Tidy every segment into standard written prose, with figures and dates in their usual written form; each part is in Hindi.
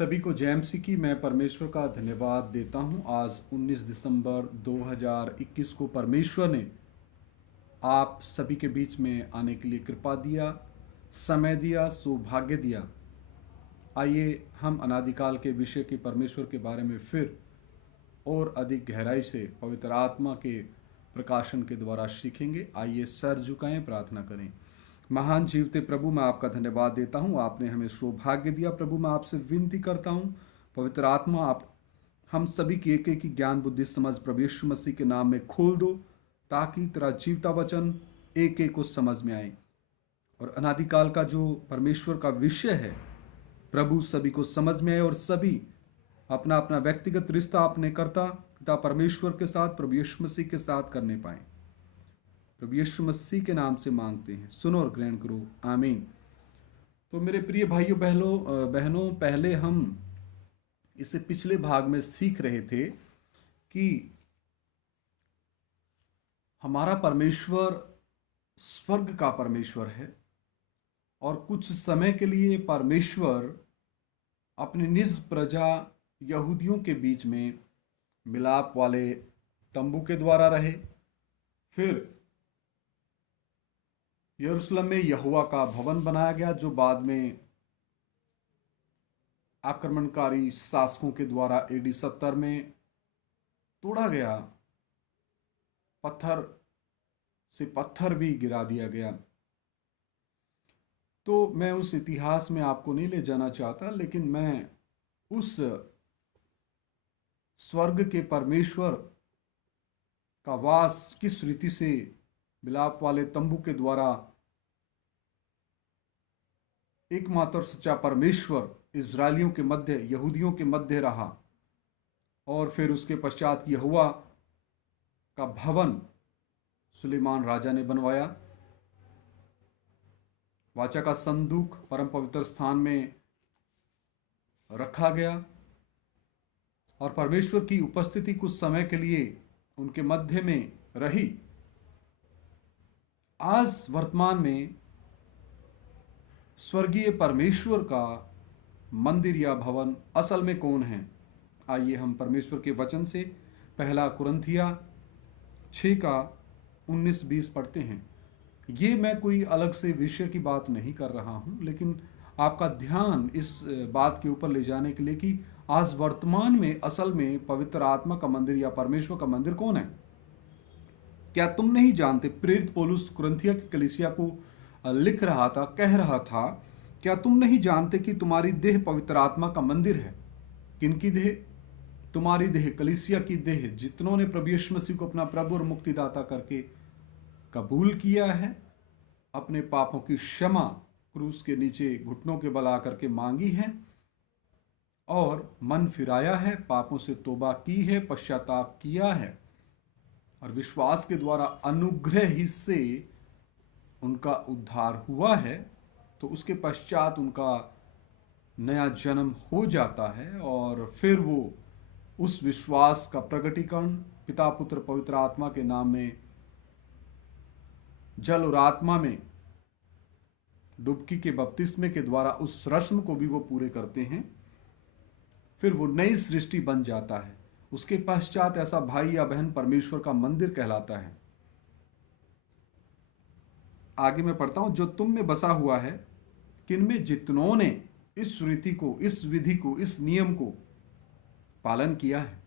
सभी को जय मसीह की। मैं परमेश्वर का धन्यवाद देता हूं। आज 19 दिसंबर 2021 को परमेश्वर ने आप सभी के बीच में आने के लिए कृपा दिया, समय दिया, सौभाग्य दिया। आइए हम अनादिकाल के विषय के परमेश्वर के बारे में फिर और अधिक गहराई से पवित्र आत्मा के प्रकाशन के द्वारा सीखेंगे। आइए सर झुकाएं, प्रार्थना करें। महान जीवते प्रभु, मैं आपका धन्यवाद देता हूं, आपने हमें सौभाग्य दिया। प्रभु, मैं आपसे विनती करता हूं, पवित्र आत्मा आप हम सभी की एक एक की ज्ञान बुद्धि समझ प्रभु यीशु मसीह के नाम में खोल दो, ताकि तेरा जीवता वचन एक एक को समझ में आए और अनादिकाल का जो परमेश्वर का विषय है प्रभु सभी को समझ में आए और सभी अपना अपना व्यक्तिगत रिश्ता अपने कर्ता पिता परमेश्वर के साथ प्रभु यीशु मसीह के साथ करने पाए। प्रभु यीशु मसीह के नाम से मांगते हैं, सुनो और ग्रहण करो, आमीन। तो मेरे प्रिय भाइयों बहनों, पहले हम इससे पिछले भाग में सीख रहे थे कि हमारा परमेश्वर स्वर्ग का परमेश्वर है और कुछ समय के लिए परमेश्वर अपनी निज प्रजा यहूदियों के बीच में मिलाप वाले तंबू के द्वारा रहे। फिर यरूशलेम में यहोवा का भवन बनाया गया, जो बाद में आक्रमणकारी शासकों के द्वारा AD 70 में तोड़ा गया। पत्थर से पत्थर भी गिरा दिया गया। तो मैं उस इतिहास में आपको नहीं ले जाना चाहता, लेकिन मैं उस स्वर्ग के परमेश्वर का वास किस रीति से मिलाप वाले तंबू के द्वारा एकमात्र सच्चा परमेश्वर इजरायलियों के मध्य, यहूदियों के मध्य रहा और फिर उसके पश्चात यहोवा का भवन सुलेमान राजा ने बनवाया। वाचा का संदूक परम पवित्र स्थान में रखा गया और परमेश्वर की उपस्थिति कुछ समय के लिए उनके मध्य में रही। आज वर्तमान में स्वर्गीय परमेश्वर का मंदिर या भवन असल में कौन है? आइए हम परमेश्वर के वचन से पहला कुरिन्थिया 6 का 19-20 पढ़ते हैं। ये मैं कोई अलग से विषय की बात नहीं कर रहा हूं, लेकिन आपका ध्यान इस बात के ऊपर ले जाने के लिए कि आज वर्तमान में असल में पवित्र आत्मा का मंदिर या परमेश्वर का मंदिर कौन है। क्या तुम नहीं जानते? प्रेरित पौलुस कुरिन्थिया की कलीसिया को लिख रहा था, कह रहा था, क्या तुम नहीं जानते कि तुम्हारी देह पवित्र आत्मा का मंदिर है? किनकी देह? तुम्हारी देह, कलीसिया की देह, जितनों ने प्रभु यीशु मसीह को अपना प्रभु और मुक्तिदाता करके कबूल किया है, अपने पापों की क्षमा क्रूस के नीचे घुटनों के बल आकर के मांगी है और मन फिराया है, पापों से तौबा की है, पश्चाताप किया है और विश्वास के द्वारा अनुग्रह ही से उनका उद्धार हुआ है, तो उसके पश्चात उनका नया जन्म हो जाता है और फिर वो उस विश्वास का प्रकटीकरण पिता पुत्र पवित्र आत्मा के नाम में जल और आत्मा में डुबकी के बपतिस्मे के द्वारा उस रस्म को भी वो पूरे करते हैं। फिर वो नई सृष्टि बन जाता है। उसके पश्चात ऐसा भाई या बहन परमेश्वर का मंदिर कहलाता है। आगे मैं पढ़ता हूं, जो तुम में बसा हुआ है, किनमें जितनों ने इस रीति को, इस विधि को, इस नियम को पालन किया है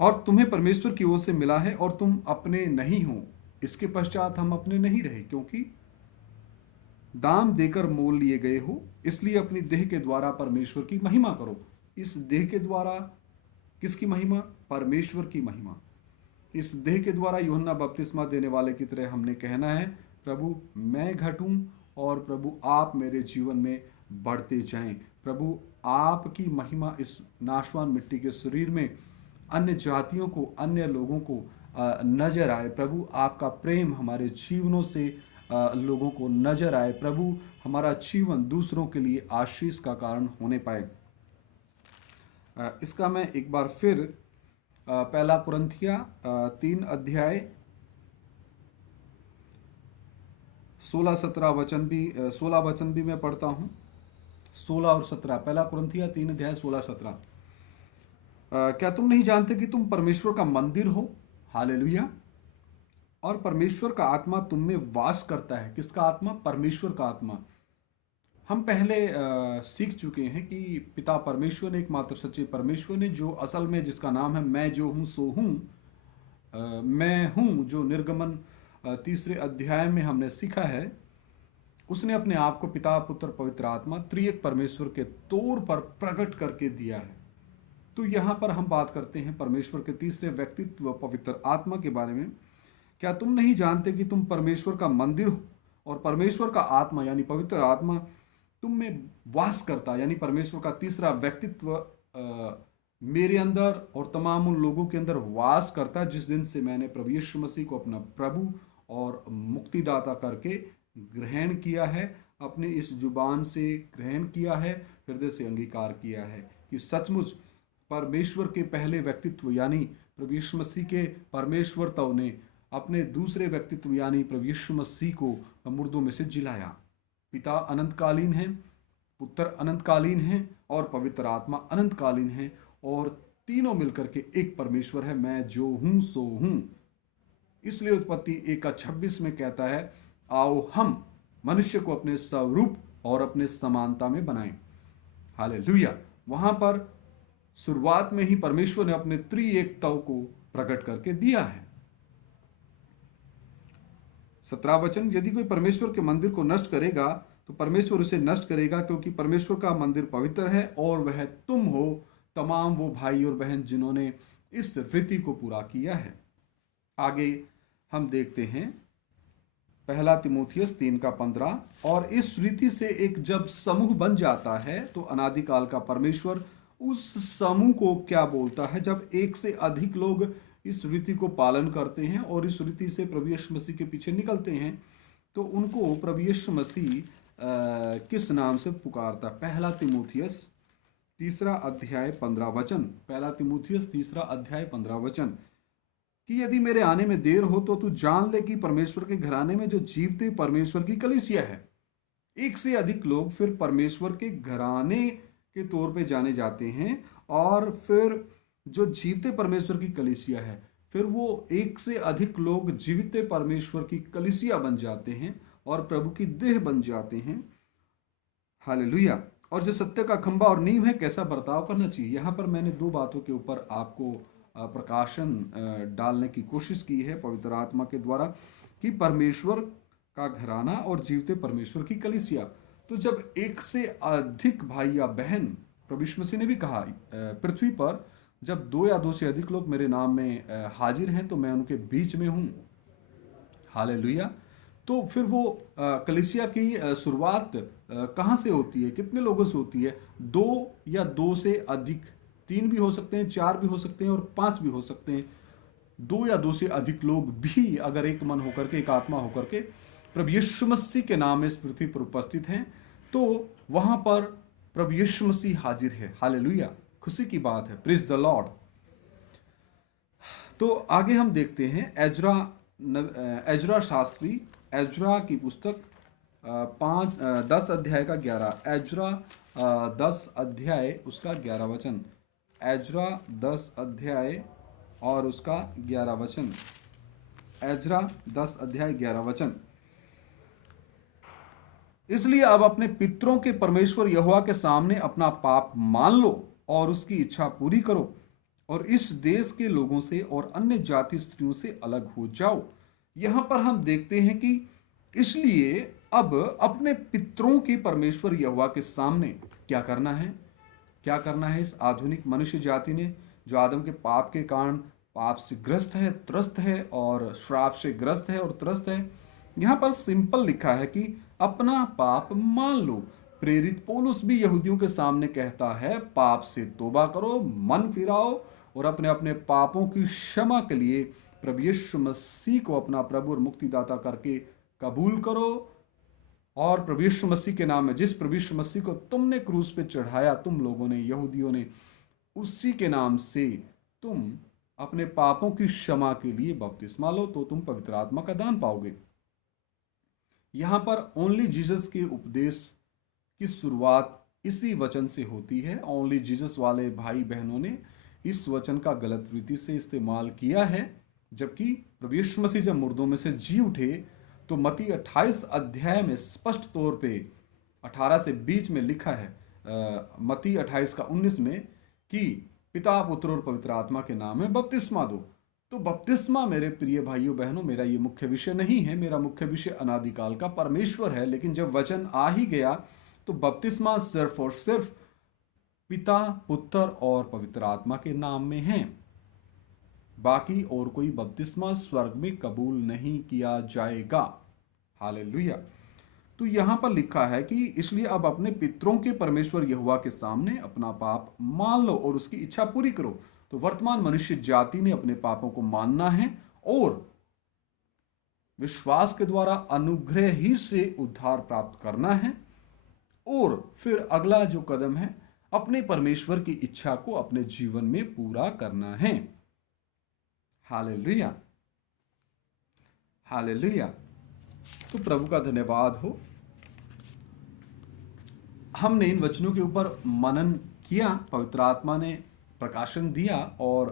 और तुम्हें परमेश्वर की ओर से मिला है और तुम अपने नहीं हो। इसके पश्चात हम अपने नहीं रहे, क्योंकि दाम देकर मोल लिए गए हो, इसलिए अपनी देह के द्वारा परमेश्वर की महिमा करो। इस देह के द्वारा किसकी महिमा? परमेश्वर की महिमा। इस देह के द्वारा यूहन्ना बपतिस्मा देने वाले की तरह हमने कहना है, प्रभु मैं घटूं और प्रभु आप मेरे जीवन में बढ़ते जाएं। प्रभु आपकी महिमा इस नाशवान मिट्टी के शरीर में अन्य जातियों को, अन्य लोगों को नजर आए। प्रभु आपका प्रेम हमारे जीवनों से लोगों को नजर आए। प्रभु हमारा जीवन दूसरों के लिए आशीष का कारण होने पाए। इसका मैं एक बार फिर पहला कुरिन्थिया 3 अध्याय 16 वचन भी मैं पढ़ता हूँ। 16 और 17। पहला कुरिन्थिया 3 अध्याय 16-17। क्या तुम नहीं जानते कि तुम परमेश्वर का मंदिर हो? हालेलुया। और परमेश्वर का आत्मा तुम में वास करता है। किसका आत्मा? परमेश्वर का आत्मा। हम पहले सीख चुके हैं कि पिता परमेश्वर ने, एकमात्र सच्चे परमेश्वर ने, जो असल में जिसका नाम है मैं जो हूँ सो हूँ, मैं हूँ, जो निर्गमन 3 अध्याय में हमने सीखा है, उसने अपने आप को पिता, पुत्र, पवित्र आत्मा, त्रिएक परमेश्वर के तौर पर प्रकट करके दिया है। तो यहाँ पर हम बात करते हैं परमेश्वर के तीसरे व्यक्तित्व पवित्र आत्मा के बारे में। क्या तुम नहीं जानते कि तुम परमेश्वर का मंदिर हो और परमेश्वर का आत्मा यानी पवित्र आत्मा तुम में वास करता, यानी परमेश्वर का तीसरा व्यक्तित्व मेरे अंदर और तमाम उन लोगों के अंदर वास करता, जिस दिन से मैंने प्रभु यीशु मसीह को अपना प्रभु और मुक्तिदाता करके ग्रहण किया है, अपने इस जुबान से ग्रहण किया है, हृदय से अंगीकार किया है कि सचमुच परमेश्वर के पहले व्यक्तित्व यानी प्रभु यीशु मसीह के परमेश्वरत्व ने अपने दूसरे व्यक्तित्व यानी प्रभु यीशु मसीह को मुर्दों में से जिलाया। पिता अनंतकालीन है, पुत्र अनंतकालीन है और पवित्र आत्मा अनंतकालीन है, और तीनों मिलकर के एक परमेश्वर है, मैं जो हूं सो हूं। इसलिए उत्पत्ति 1:26 में कहता है, आओ हम मनुष्य को अपने स्वरूप और अपने समानता में बनाएं। हालेलुया। वहां पर शुरुआत में ही परमेश्वर ने अपने त्रिएकत्व को प्रकट करके दिया है। 17 वचन, यदि कोई परमेश्वर के मंदिर को नष्ट करेगा तो परमेश्वर उसे नष्ट करेगा, क्योंकि परमेश्वर का मंदिर पवित्र है और वह तुम हो, तमाम वो भाई और बहन जिन्होंने इस रीति को पूरा किया है। आगे हम देखते हैं पहला तीमुथियुस 3:15, और इस रीति से एक जब समूह बन जाता है तो अनादिकाल का परमेश्वर उस समूह को क्या बोलता है? जब एक से अधिक लोग इस रीति को पालन करते हैं और इस रीति से प्रभु यीशु मसीह के पीछे निकलते हैं, तो उनको प्रभु यीशु मसीह किस नाम से पुकारता? पहला तीमुथियुस 3 अध्याय 15 वचन। पहला तीमुथियुस 3 अध्याय 15 वचन कि यदि मेरे आने में देर हो तो तू जान ले कि परमेश्वर के घराने में जो जीवते परमेश्वर की कलीसिया है। एक से अधिक लोग फिर परमेश्वर के घराने के तौर पे जाने जाते हैं, और फिर जो जीवते परमेश्वर की कलीसिया है, फिर वो एक से अधिक लोग जीवित परमेश्वर की कलीसिया बन जाते हैं और प्रभु की देह बन जाते हैं। हालेलुया। और जो सत्य का खंभा और नींव है, कैसा बर्ताव करना चाहिए। यहाँ पर मैंने 2 बातों के ऊपर आपको प्रकाशन डालने की कोशिश की है पवित्र आत्मा के द्वारा, कि परमेश्वर का घराना और जीवते परमेश्वर की कलीसिया। तो जब एक से अधिक भाई या बहन, प्रभु यीशु मसीह ने भी कहा पृथ्वी पर जब 2 या 2 से अधिक लोग मेरे नाम में हाजिर हैं तो मैं उनके बीच में हूँ। हालेलुया। तो फिर वो कलीसिया की शुरुआत कहाँ से होती है? कितने लोगों से होती है? 2 या 2 से अधिक, 3 भी हो सकते हैं, 4 भी हो सकते हैं और 5 भी हो सकते हैं। 2 या 2 से अधिक लोग भी अगर एक मन होकर के, एक आत्मा होकर के प्रभु यीशु मसीह के नाम में इस पृथ्वी पर उपस्थित हैं, तो वहां पर प्रभु यीशु मसीह हाजिर है। हालेलुया। खुशी की बात है। Praise the Lord. तो आगे हम देखते हैं एजरा शास्त्री, एजरा की पुस्तक 10 अध्याय का 11। एजरा 10 अध्याय उसका 11 वचन। एजरा 10 अध्याय और उसका 11 वचन। एजरा 10 अध्याय 11 वचन। इसलिए अब अपने पितरों के परमेश्वर यहोवा के सामने अपना पाप मान लो और उसकी इच्छा पूरी करो, और इस देश के लोगों से और अन्य जाति स्त्रियों से अलग हो जाओ। यहां पर हम देखते हैं कि इसलिए अब अपने पितरों के परमेश्वर यहोवा के सामने क्या करना है? क्या करना है इस आधुनिक मनुष्य जाति ने, जो आदम के पाप के कारण पाप से ग्रस्त है, त्रस्त है, और श्राप से ग्रस्त है और त्रस्त है। यहां पर सिंपल लिखा है कि अपना पाप मान लो। प्रेरित पौलुस भी यहूदियों के सामने कहता है, पाप से तौबा करो, मन फिराओ और अपने अपने पापों की क्षमा के लिए प्रभु यीशु मसीह को अपना प्रभु और मुक्तिदाता करके कबूल करो। और प्रभु यीशु मसीह के नाम में, जिस प्रभु यीशु मसीह को तुमने क्रूस पे चढ़ाया, तुम लोगों ने, यहूदियों ने, उसी के नाम से तुम अपने पापों की क्षमा के लिए बपतिस्मा लो, तो तुम पवित्र आत्मा का दान पाओगे। यहां पर ओनली जीसस के उपदेश की शुरुआत इसी वचन से होती है। ओनली जीसस वाले भाई बहनों ने इस वचन का गलत रीति से इस्तेमाल किया है, जबकि प्रभु यीशु मसीह जब मुर्दों में से जी उठे तो मत्ती 28 अध्याय में स्पष्ट तौर पे 18 से 20 में लिखा है, मत्ती 28 का 19 में, कि पिता पुत्र और पवित्र आत्मा के नाम में बपतिस्मा दो। तो बपतिस्मा मेरे प्रिय भाइयों बहनों, मेरा ये मुख्य विषय नहीं है। मेरा मुख्य विषय अनादिकाल का परमेश्वर है। लेकिन जब वचन आ ही गया तो बपतिस्मा सिर्फ और सिर्फ पिता पुत्र और पवित्र आत्मा के नाम में है। बाकी और कोई बपतिस्मा स्वर्ग में कबूल नहीं किया जाएगा। हालेलुया। तो यहां पर लिखा है कि इसलिए अब अपने पितरों के परमेश्वर यहोवा के सामने अपना पाप मान लो और उसकी इच्छा पूरी करो। तो वर्तमान मनुष्य जाति ने अपने पापों को मानना है और विश्वास के द्वारा अनुग्रह ही से उद्धार प्राप्त करना है। और फिर अगला जो कदम है, अपने परमेश्वर की इच्छा को अपने जीवन में पूरा करना है। Hallelujah, hallelujah. तो प्रभु का धन्यवाद हो, हमने इन वचनों के ऊपर मनन किया, पवित्र आत्मा ने प्रकाशन दिया और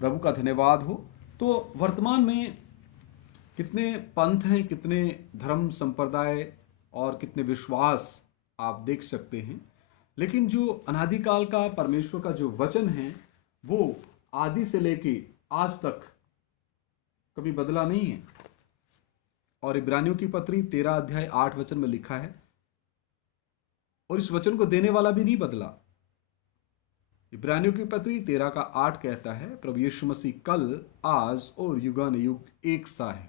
प्रभु का धन्यवाद हो। तो वर्तमान में कितने पंथ हैं, कितने धर्म संप्रदाय और कितने विश्वास आप देख सकते हैं, लेकिन जो अनादिकाल का परमेश्वर का जो वचन है वो आदि से लेके आज तक कभी बदला नहीं है। और इब्रानियों की पत्री 13 अध्याय 8 वचन में लिखा है, और इस वचन को देने वाला भी नहीं बदला। इब्रानियों की पत्री 13 का 8 कहता है, प्रभु यीशु मसीह कल आज और युगानुयुग एक सा है।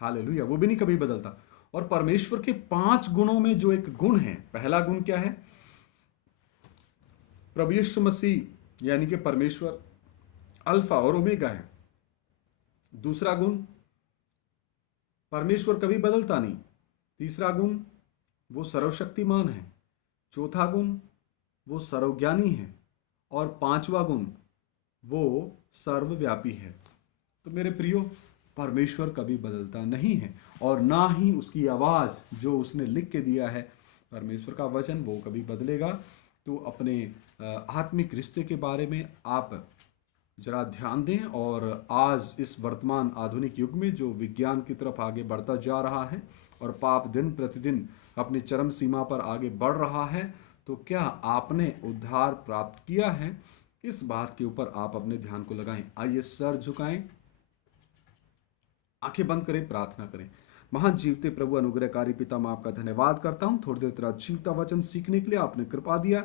हालेलुया, वो भी नहीं कभी बदलता। और परमेश्वर के 5 गुणों में जो एक गुण है, पहला गुण क्या है? प्रभु यीशु मसीह यानी कि परमेश्वर अल्फा और ओमेगा है। दूसरा गुण, परमेश्वर कभी बदलता नहीं। तीसरा गुण, वो सर्वशक्तिमान है। चौथा गुण, वो सर्वज्ञानी है। और 5वां गुण, वो सर्वव्यापी है। तो मेरे प्रियो, परमेश्वर कभी बदलता नहीं है और ना ही उसकी आवाज़ जो उसने लिख के दिया है, परमेश्वर का वचन, वो कभी बदलेगा। तो अपने आत्मिक रिश्ते के बारे में आप जरा ध्यान दें। और आज इस वर्तमान आधुनिक युग में जो विज्ञान की तरफ आगे बढ़ता जा रहा है और पाप दिन प्रतिदिन अपनी चरम सीमा पर आगे बढ़ रहा है, तो क्या आपने उद्धार प्राप्त किया है? इस बात के ऊपर आप अपने ध्यान को लगाएं। आइए सर झुकाएं, आंखें बंद करें, प्रार्थना करें। महान जीवते प्रभु अनुग्रहकारी पिता, मैं आपका धन्यवाद करता हूं थोड़ी देर तेरा जीवता वचन सीखने के लिए आपने कृपा दिया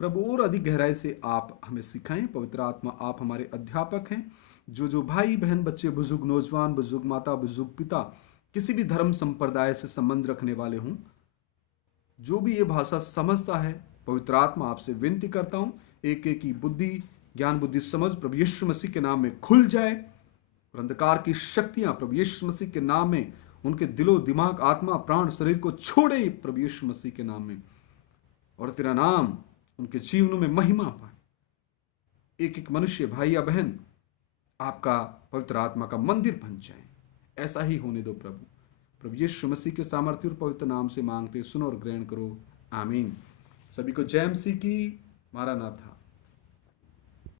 प्रभु। और अधिक गहराई से आप हमें सिखाएं। पवित्र आत्मा, आप हमारे अध्यापक हैं। जो भाई बहन, बच्चे, बुजुर्ग, नौजवान, बुजुर्ग माता, बुजुर्ग पिता, किसी भी धर्म संप्रदाय से संबंध रखने वाले हों, जो भी ये भाषा समझता है, पवित्र आत्मा आपसे विनती करता हूं, एक एक की बुद्धि, ज्ञान, बुद्धि, समझ प्रभु यीशु मसीह के नाम में खुल जाए। और अंधकार की शक्तियां प्रभु यीशु मसीह के नाम में उनके दिलो, दिमाग, आत्मा, प्राण, शरीर को छोड़े प्रभु यीशु मसीह के नाम में। और तेरा नाम उनके जीवनों में महिमा पाए। एक एक मनुष्य, भाई या बहन, आपका पवित्र आत्मा का मंदिर बन जाए। ऐसा ही होने दो प्रभु। प्रभु यीशु मसीह के सामर्थ्य और पवित्र नाम से मांगते, सुनो और ग्रहण करो। आमीन। सभी को जय मसीह की। मारानाथा।